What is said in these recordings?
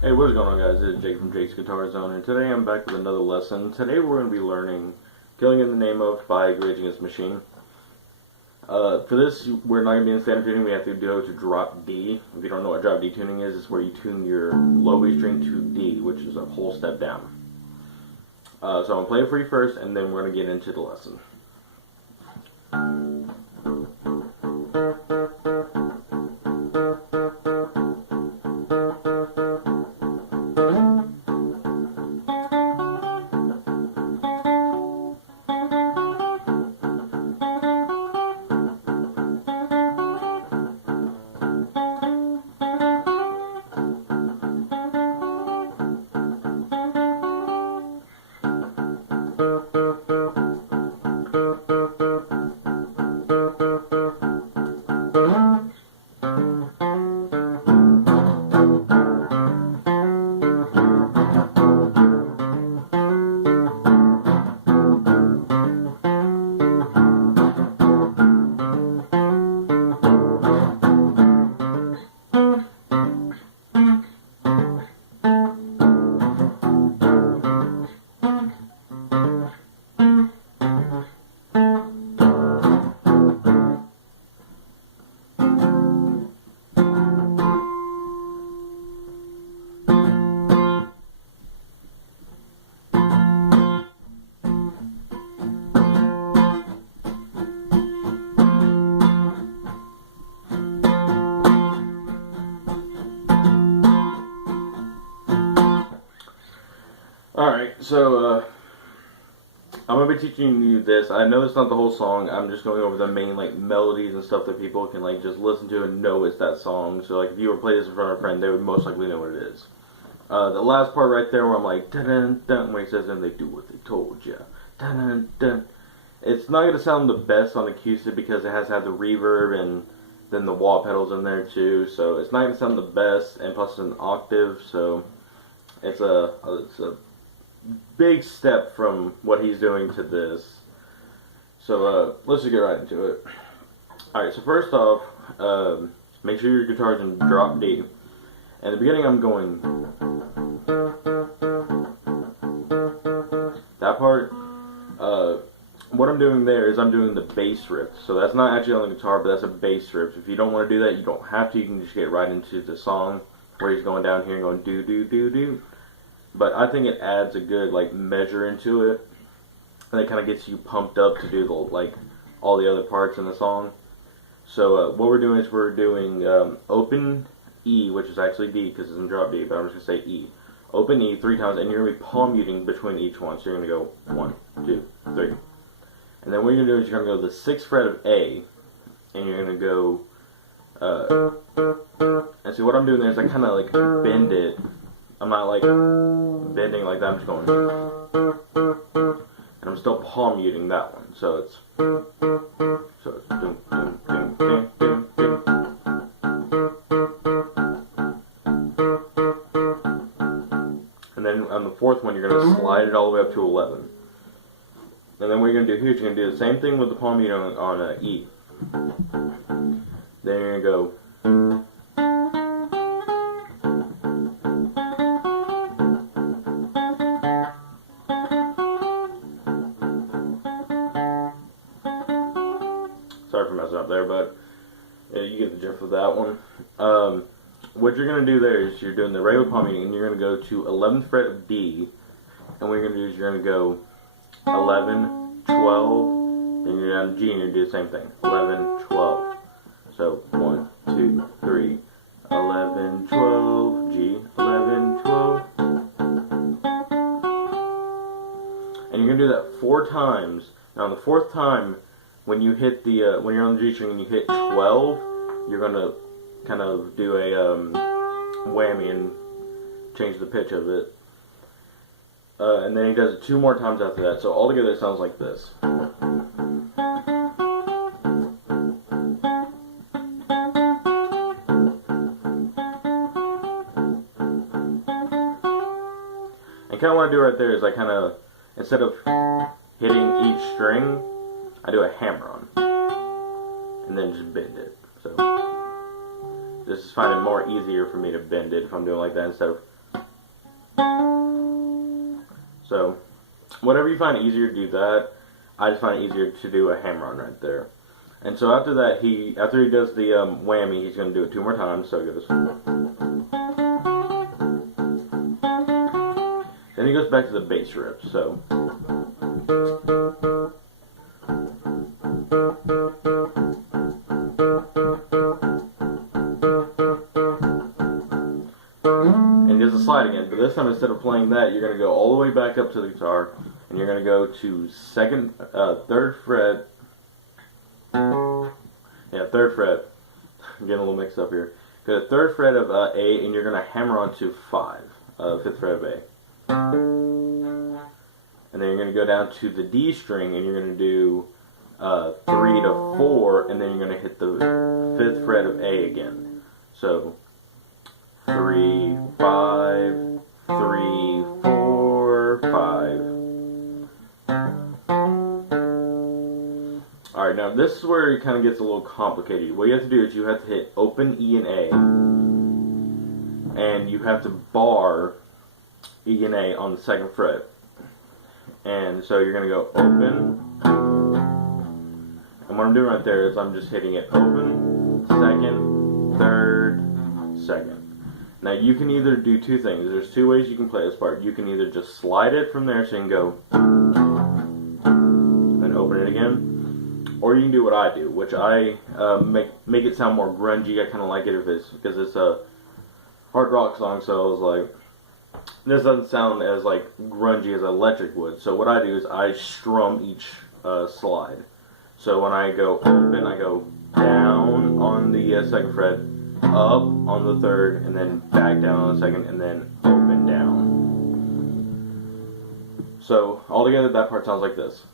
Hey, what's going on, guys? This is Jake from Jake's Guitar Zone, and today I'm back with another lesson. Today we're going to be learning Killing in the Name of by Rage Against the Machine. For this, we're not going to be in standard tuning. We have to go to drop D. If you don't know what drop D tuning is, it's where you tune your low B string to D, which is a whole step down. So I'm going to play it for you first, and then we're going to get into the lesson. Alright, so I'm going to be teaching you this. I know it's not the whole song. I'm just going over the main melodies and stuff that people can just listen to and know it's that song. So if you were playing this in front of a friend, they would most likely know what it is. The last part right there where I'm like dun dun dun, where he says, "And they do what they told ya." Dun dun dun. It's not going to sound the best on acoustic because it has to have the reverb and then the wah pedals in there too. So it's not going to sound the best, and plus it's an octave, so it's a big step from what he's doing to this. So let's just get right into it. Alright, so first off, make sure your guitar's in drop D. In the beginning I'm going that part. What I'm doing there is I'm doing the bass riff. So that's not actually on the guitar, but that's a bass riff. If you don't want to do that, you don't have to. You can just get right into the song where he's going down here and going do do do do. But I think it adds a good measure into it, and it kind of gets you pumped up to do the all the other parts in the song. So what we're doing is we're doing open E, which is actually D because it's in drop D, but I'm just gonna say E. Open E 3 times, and you're gonna be palm muting between each one. So you're gonna go 1, 2, 3, and then what you're gonna do is you're gonna go to the 6th fret of A, and you're gonna go. And see what I'm doing there is I kind of bend it. I'm not bending like that, I'm just going, and I'm still palm muting that one, so it's dum, dum, dum, dum, dum, dum. And then on the 4th one, you're going to slide it all the way up to 11. And then what you're going to do here is you're going to do the same thing with the palm muting on E. Then you're going to go. Sorry for messing up there, but yeah, you get the drift of that one. What you're going to do there is you're doing the regular palm muting, and you're going to go to 11th fret of D, and what you're going to do is you're going to go 11, 12, then you're down to G, and you're going to do the same thing, 11, 12. So 1, 2, 3, 11, 12, G, 11, 12. And you're going to do that 4 times. Now on the 4th time, when you hit the when you're on the G string and you hit 12, you're gonna kind of do a whammy and change the pitch of it. And then he does it 2 more times after that. So altogether it sounds like this. And kind of what I do right there is I kind of, instead of hitting each string, I do a hammer on, and then just bend it. So this is finding more easier for me to bend it if I'm doing like that instead of So, whatever you find easier, do that. I just find it easier to do a hammer-on right there. And so after that, after he does the whammy, he's going to do it 2 more times. So it goes. Then he goes back to the bass riff. So. And he does the slide again. But this time, instead of playing that, you're going to go all the way back up to the guitar. And you're going to go to 3rd fret. Yeah, 3rd fret. I'm getting a little mixed up here. Go to 3rd fret of A, and you're going to hammer onto 5, 5th fret of A. And then you're going to go down to the D string, and you're going to do 3 to 4, and then you're going to hit the 5th fret of A again. So 3, 5, 3, 4, 5. Alright, now this is where it kind of gets a little complicated. What you have to do is you have to hit open E and A, and you have to bar E and A on the 2nd fret. And so you're going to go open, and what I'm doing right there is I'm just hitting it open, 2nd, 3rd, 2nd. Now you can either do 2 things. There's 2 ways you can play this part. You can either just slide it from there so you can go, and open it again. Or you can do what I do, which I make it sound more grungy. I kind of like it because it's a hard rock song, so I was like, this doesn't sound as like grungy as electric would. So what I do is I strum each slide. So when I go open, I go down on the 2nd fret, up on the 3rd, and then back down on the 2nd, and then open down. So altogether, that part sounds like this.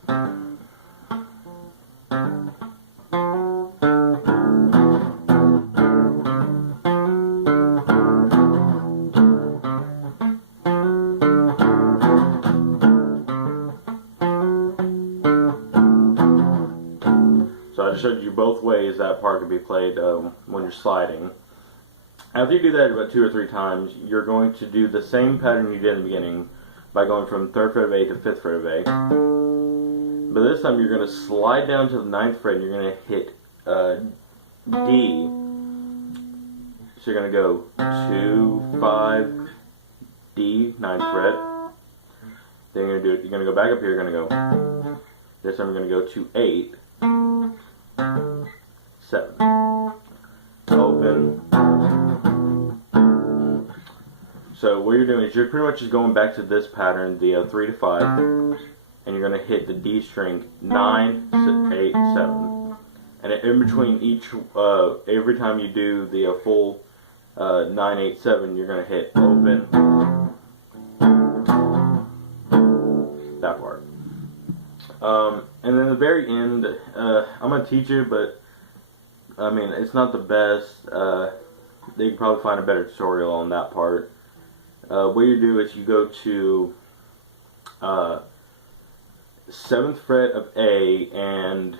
So I just showed you both ways that part can be played when you're sliding. After you do that about 2 or 3 times, you're going to do the same pattern you did in the beginning by going from 3rd fret of A to 5th fret of A. But this time you're going to slide down to the 9th fret and you're going to hit D. So you're going to go 2, 5, D, 9th fret. Then you're going to go back up here, you're going to go. This time you're going to go to 8, 7. Open. So what you're doing is you're pretty much just going back to this pattern, the 3 to 5, and you're going to hit the D string 9, 8, 7. And in between each, every time you do the full 9, 8, 7, you're going to hit open, that part. And then the very end, I'm going to teach you, but I mean, it's not the best. You can probably find a better tutorial on that part. What you do is you go to 7th fret of A and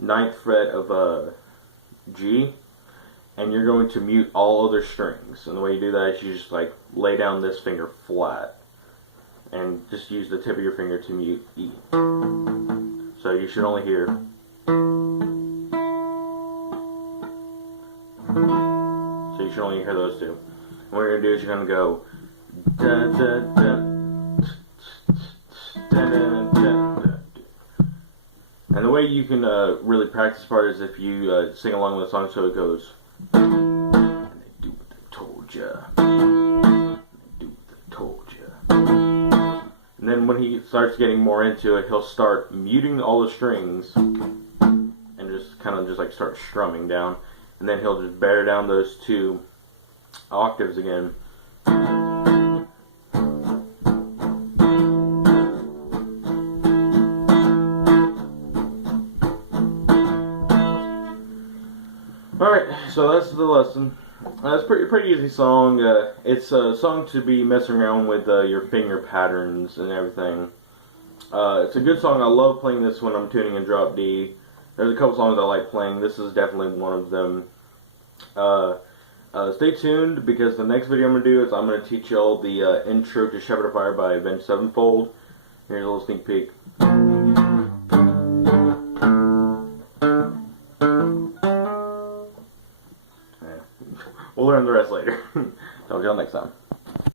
9th fret of G, and you're going to mute all other strings. And the way you do that is you just like lay down this finger flat and just use the tip of your finger to mute E. So you should only hear. So you should only hear those 2. And what you're going to do is you're going to go da da da da da da da. And the way you can really practice this part is if you sing along with the song, so it goes. And they do what they told ya. And they do what they told ya. And then when he starts getting more into it, he'll start muting all the strings and just kind of just like start strumming down. And then he'll just bear down those 2 octaves again. Alright, so that's the lesson. It's a pretty easy song. It's a song to be messing around with your finger patterns and everything. It's a good song. I love playing this when I'm tuning in drop D. There's a couple songs I like playing. This is definitely one of them. Stay tuned, because the next video I'm going to do is I'm going to teach y'all the intro to Shepherd of Fire by Avenged Sevenfold. Here's a little sneak peek. We'll learn the rest later. Talk to y'all next time.